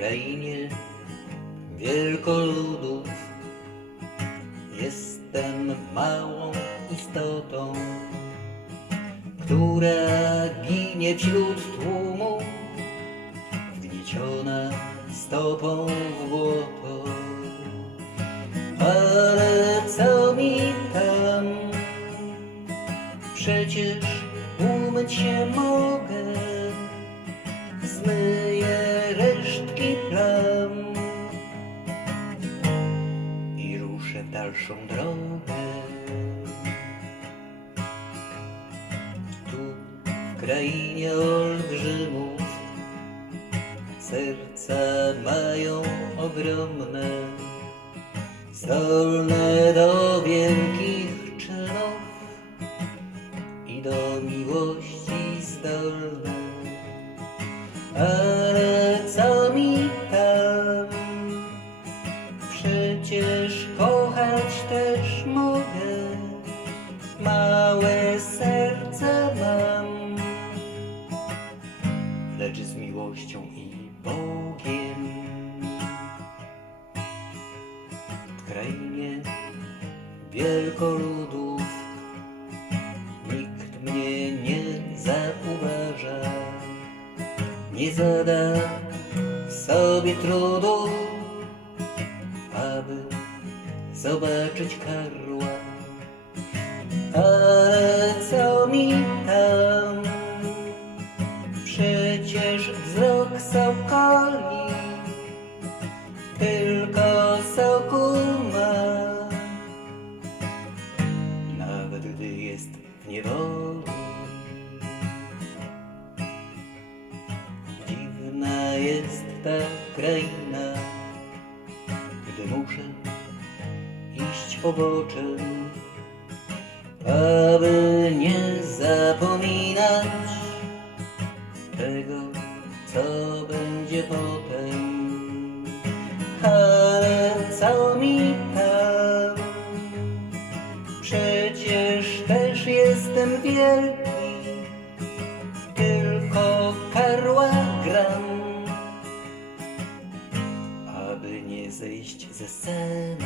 krainie wielkoludów jestem małą istotą, która ginie wśród tłumu, wgnieciona stopą w błoto. Ale co mi tam? Przecież umyć się mogę, dalszą drogę. Tu, w krainie olbrzymów, serca mają ogromne, zdolne do wielkich czynów i do miłości zdolne. Ale też mogę, małe serce mam, lecz z miłością i Bogiem. W krainie wielkoludów nikt mnie nie zauważa, nie zada sobie trudu. aby zobaczyć karła. Ale co mi tam? Przecież wzrok sokoli tylko soku ma. Nawet gdy jest w niewoli. Dziwna jest ta kraina poboczem, aby nie zapominać tego, co będzie potem. Ale co mi tam? Przecież też jestem wielki, tylko karła gram aby nie zejść ze sceny.